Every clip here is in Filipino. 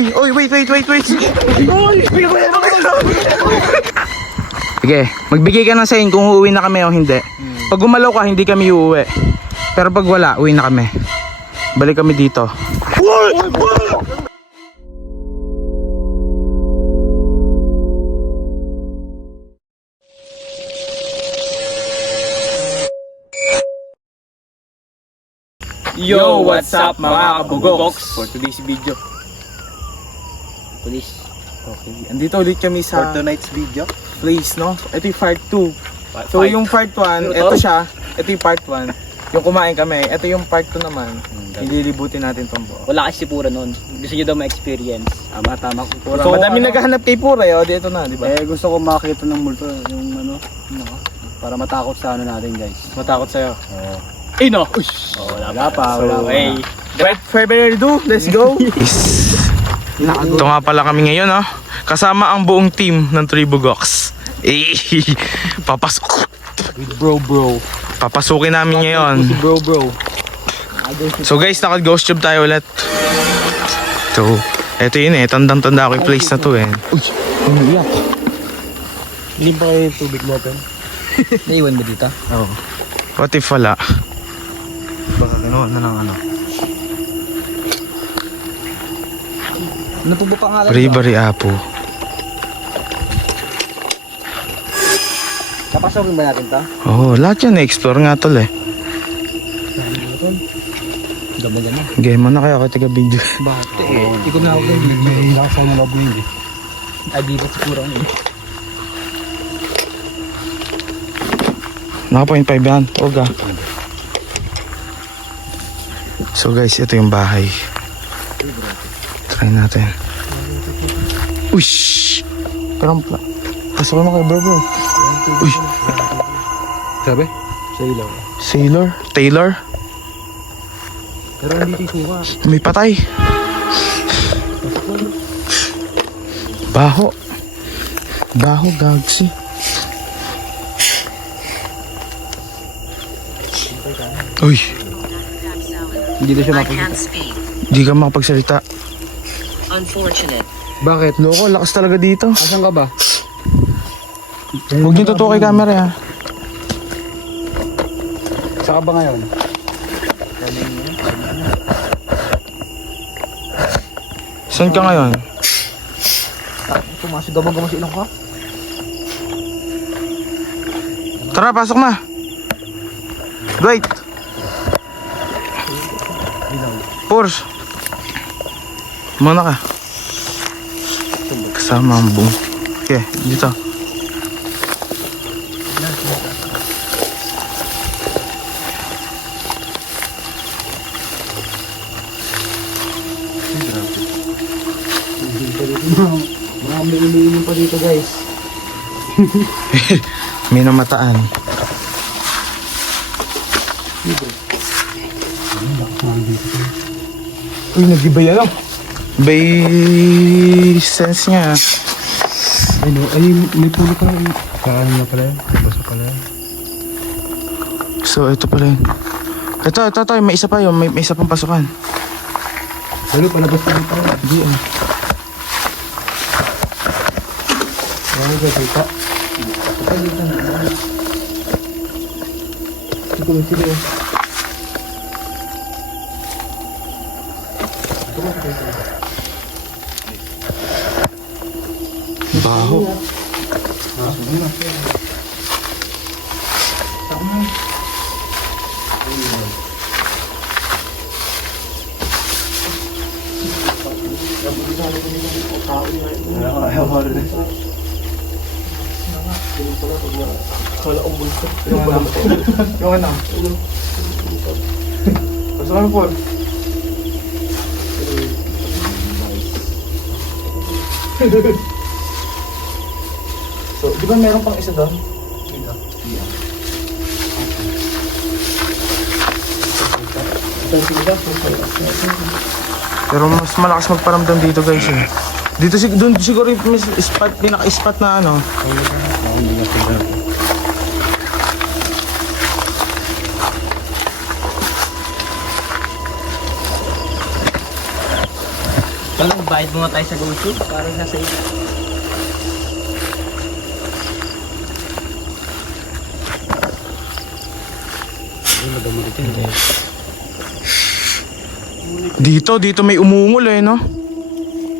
Wait. Sige, magbigay ka ng sign kung uuwi na kami o hindi. Pag gumalaw ka, hindi kami uuwi. Pero pag wala, uwi na kami. Balik kami dito. Yo, what's up mga kabugoks? For today's video, police. Okay, andito ulit kami For sa tonight's video, place, no? Ito yung part 2. So yung part 1, Ano ito to? siya. Ito yung part 1. Yung kumain kami. Ito yung part 2 naman. Ililibutin natin tong buo. Wala kasi si Pura noon. Gusto niyo daw ma-experience. tama ko pura. So, madami naghahanap kay Pura, oh. Dito na, di ba? Eh, gusto ko makita ng multo, yung ano, para matakot sa ano natin, guys. Matakot sa'yo. Oo. Eh no! Wala pa. Hey, Without further ado, let's go! Ito nga pala kami ngayon, oh. Kasama ang buong team ng Tribugox. Papasok. With bro. Papasukin namin ngayon. Bro. So guys, naka-ghost tube tayo ulit. So, eto yun eh. Tandang-tanda ko yung place na to eh. Uy, umiiyak. Hindi pa kayo tubig mo, Pen? naiwan ba dito? Oo. What if wala? Baka kinuha na lang ano. Ano po ba pangalan? Bari-bari apo. Kapasokin ba natin ta? Oo, lahat yan explore nga tol eh. Gama-gama. Game mo na kaya ako taga-video. Bakit? Ikom na ako yung video. May nakasaw na labo yun eh. Ay, di ba si Pura ngayon? Naka 0.5 yan. Oga. So guys, ito yung bahay. Try natin. Uish! Parang pasok mo kay bro. Uy! Sabi? Sa ilaw. Sailor? Taylor? Pero hindi suka. May patay. Baho. Baho, gagsi. Uy! Hindi na siya I mapagkita. can't speak. Di ka makapagsalita. Unfortunate. Bakit? Loko, lakas talaga dito. Asan ka ba? Huwag niyo totoo kay camera ha. Saan ka ba ngayon? Saan ka ngayon? Pumasok gama-gama sa ilong ka. Tara, pasok na. Wait. Purs. Muna ka. Kasama ang buong. Okay, dito. Marami iniinom pa dito, guys. May namataan. Uy, nag-iba yan oh. Bay sense niya. Ay, may pulo ka lang. Saan na pala yan? Basta pala yan. So, ito pala yun. Ito, may isa pa yun. May isa pang pasukan. Lalo, palabas pa dito. Hindi eh. Ano ba dito? Sige. Baho. Yung ano? Pasok kami po. So, di ba meron pang isa doon? Dito. Pero mas malakas magparamdam dito guys eh. Dito doon siguro yung spot, pinaka-spot na ano. Walang bayad muna tayo sa GoTo para sa iyo. Dito may umungol eh, no?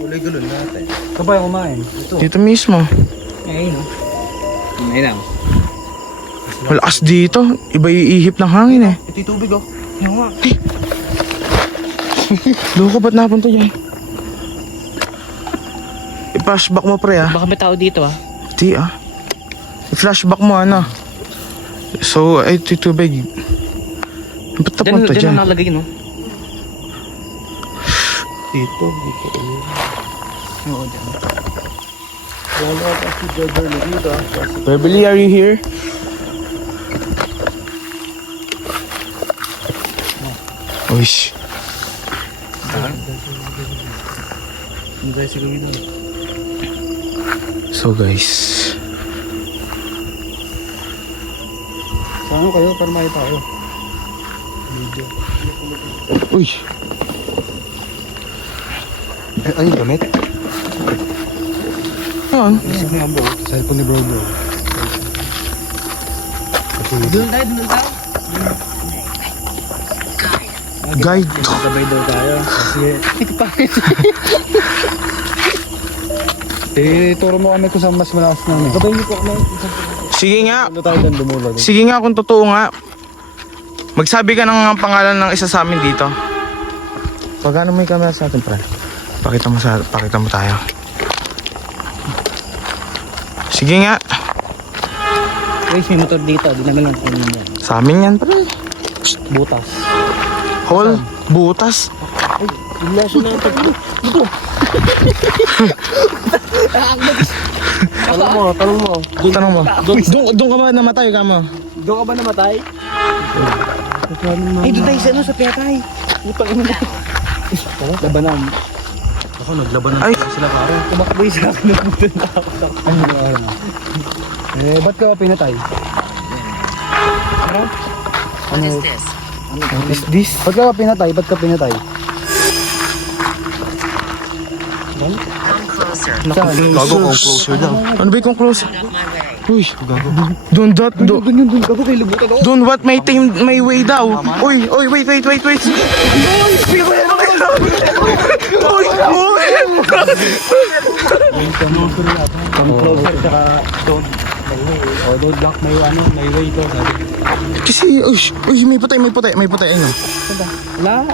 Ulay gulon natin. Ito ba yung kumain? Ito. Dito mismo. Ayun, no? Ayun lang. Malakas dito. Iba iihip ng hangin eh. Ito yung tubig oh. Yung nga. Loko, ba't napunta dyan? I-flashback mo pre ah. Baka may tao dito ah. Di ah. I-flashback mo ano. So, ay ito yung tubig. Ba't napunta Diyan dyan? ang nalagay, no? Dito. Oo, diyan. Wala ka si Beverly dito ah. Beverly, are you here? Uish. Hindi tayo sigawin na. So guys. Saan kayo para makita tayo? Uy. Ay, gamit. Yan. Cellphone ni bro. Doon tayo. Guide. Sabay daw tayo. Sige. Turo mo kami kung saan mas malakas na ano. Sabay niyo po kami. Sige nga. Ano tayo doon lumulog? Sige nga kung totoo nga. Magsabi ka ng pangalan ng isa sa amin dito. Pagano mo yung camera sa atin, pre? Pakita mo tayo. Sige nga. Guys, may motor dito. Di naman lang kunin yan. Sa amin yan, pre. Butas. Hall. Butas. Wala siya na ito. Tanong mo. Tanong mo. Doon ka ba namatay ka mo? Doon ka ba namatay? Ay, doon tayo sa ano, sa piyatay. Putang ina. Labanan. Ako, naglabanan Ay. sila pare. Tumakbo yung sa akin ng puto na ako. Ba't ka pinatay? What is this? What is this? Ba't ka pinatay? Ba't ka pinatay? Come closer. Gago kong closer daw. Ano ba yung conclusion? Out of my way. Uy. Doon what may way daw. Uy, wait. Uy. Come closer, saka don't. O, don't block my ano, my way to. Kasi, may puti, ayun. Wala.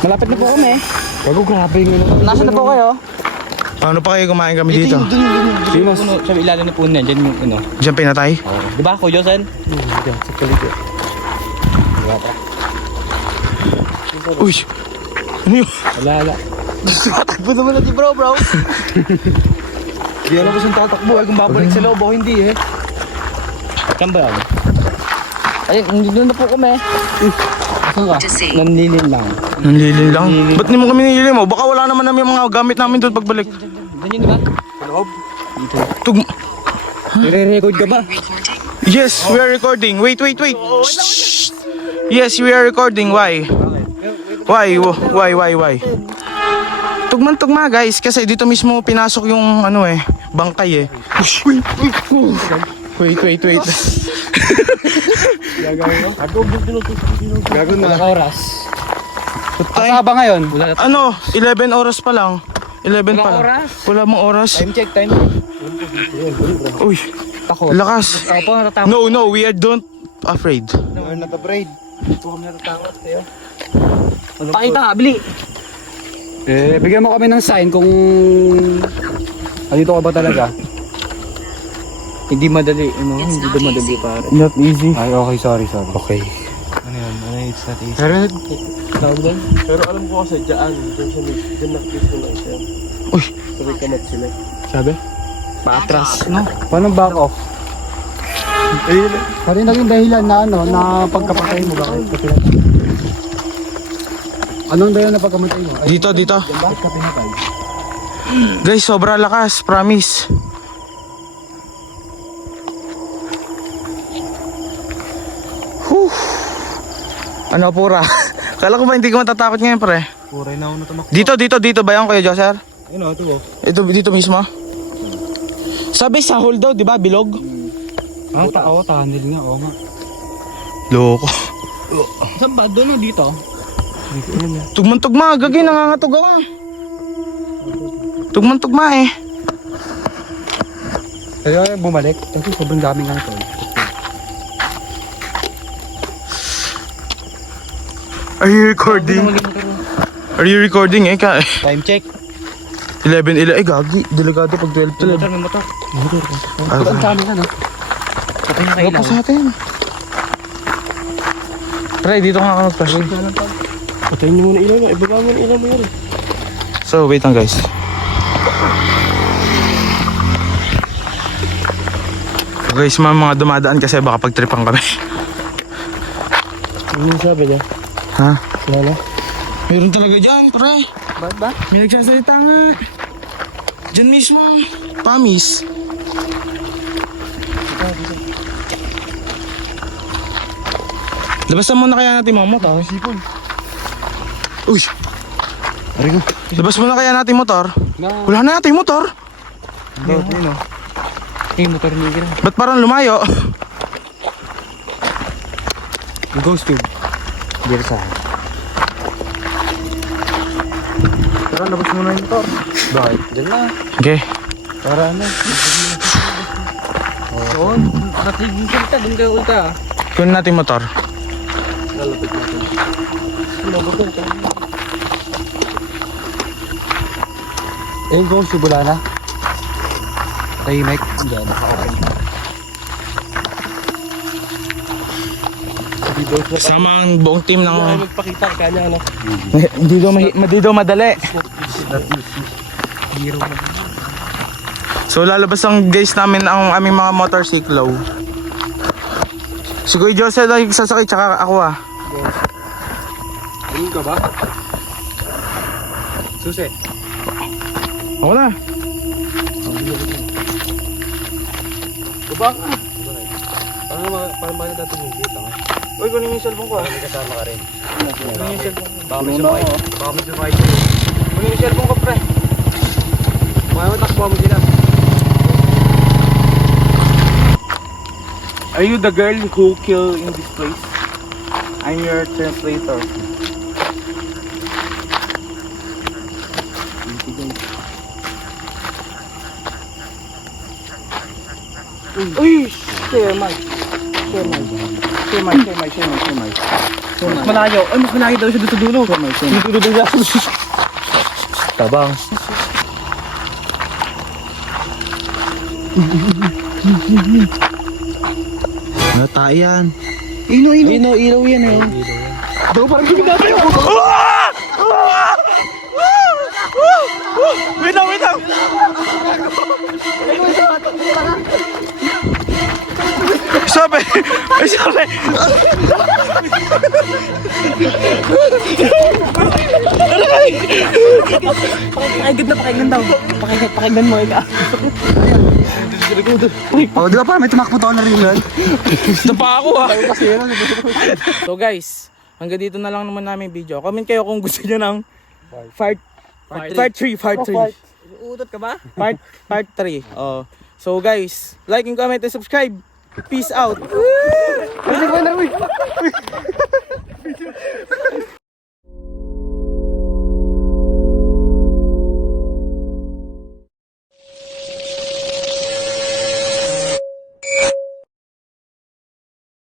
Malapit na po kami. Gago, grabe yung ano. Nasaan na po kayo? Paano pa kayo kumain kami dito? Yung puno, sa ilalim ng puno yan, dyan yung ano. Diyan pinatay? Di ba, Kuya Josan? Sa paligid. Uy. Ano yun? Wala. Tatakbo naman natin bro. Di alam ko saan tatakbo kung babalik sa loob o hindi eh. Saan ba yan? Ay, hindi doon na po kami. Saan ka? To see. Nanlilin lang. Nanlilin lang. Ba't di mo kami nililin mo? Baka wala naman namin yung mga gamit namin doon pagbalik. Diyan yun, di ba? Sa loob? Nire-record ka ba? Recording? Yes, we are recording. Wait. Shh. Yes, we are recording. Why? Why? Tugma guys, kasi dito mismo pinasok yung ano eh, bangkay eh. Wait. Gago Wala na. ka oras. Putay. Asa ba ngayon? Wala na. Ano, 11 oras pa lang. 11 pa lang. oras? Wala mong oras. Time check, time. Uy, Takot. lakas. Opo, natatakot. No, we are don't afraid. We're not afraid. Pakita nga, bili. Bigyan mo kami ng sign kung andito ka ba talaga. Hindi madali, hindi ba madali pare. Not easy. Ay, okay, sorry. Okay. Ano yun? It's not easy. Tawag doon? Pero alam ko kasi dyan nakikis ko lang siya. Uy. Sabi kamat sila. Sabi? Paatras. Paano back off? Ano yung naging dahilan na na pagkapatay mo? Bakit? Anong dahilan na pagkamatay mo? Ay, Dito. bakit ka pinatay? Guys, sobra lakas, promise. Whew. Ano pura? Kala ko ba hindi ko matatakot ngayon pre? Puray na ako na tumakbo. Dito ba yan, Kuya Joser? Ayun o, ito o. Ito, dito mismo. Sabi sa hole daw, di ba? Bilog? Ah, tunnel nga, oo nga. Loko. Saan ba? Doon o dito? Tugman-tugma, gagi, nangangatog ako. Tugman-tugma eh. Kaya bumalik, kasi sobrang daming nga ito. Are you recording? Are you recording eh? Time check. 11, eh gagi, delikado pag 12. May motor. Ah, Ang dami ka no? Patay na Wala kailaw. pa sa atin. Pre, dito ka nga mag-flashing. Patayin niyo muna ilaw mo. Ibaba mo na ilaw mo yan. So, wait lang guys. Guys, mga dumadaan kasi baka pagtripan kami. Ano yung sabi niya? Ha? Wala. Meron talaga dyan, pre. Ba't ba? May nagsasalita nga. Dyan mismo. Pamis. Labasan muna kaya natin mga motor. Sipon. Uy! Labas muna kaya natin motor. Wala na natin motor. Ayun o. Yung motor ni Igra. Ba't parang lumayo? Yung ghost tube. Dito sa Tara, labas mo na yung motor. Bakit? Diyan na. Okay. Para ano? Doon. Natigil ka. Doon kayo ulta. Kunin natin motor. Yung ghost tube, wala na. Kay Mike. Diyan. Kasama ang buong team ng... Magpakita ka niya ano. Hindi daw madali. So lalabas ang guys namin ang aming mga motorsiklo. Si Kuya Jose lang yung sasakay tsaka ako ah. Ayun ka ba? Susi. Ako na. Baba ka. Parang bakit natin yung gate lang. Uy, kunin yung cellphone ko ah. May kasama ka rin. Kunin yung cellphone ko. Baka may sumay. Baka may sumay. Kunin yung cellphone ko pre. Baka matakbo mo sila. Are you the girl who killed in this place? I'm your translator. Uy! Share mic. Share mic. Share mic, share mic, share mic, share mic. Mas malayo. Ay, mas malayo daw siya doon sa dulo. Share mic, share mic. Dito doon siya. Tabang. Nata yan. Ilaw yan eh. Daw parang gumigata yung Wait lang, wait lang. Sabi. Pakinggan na pakinggan daw. Pakinggan mo. Oh, di ba parang may tumakbo to na rin yun? Ito pa ako ah. So guys, hanggang dito na lang naman namin video. Comment kayo kung gusto nyo ng part 3. Utot ka ba? Part 3. Oh. So guys, like and comment and subscribe. Peace out.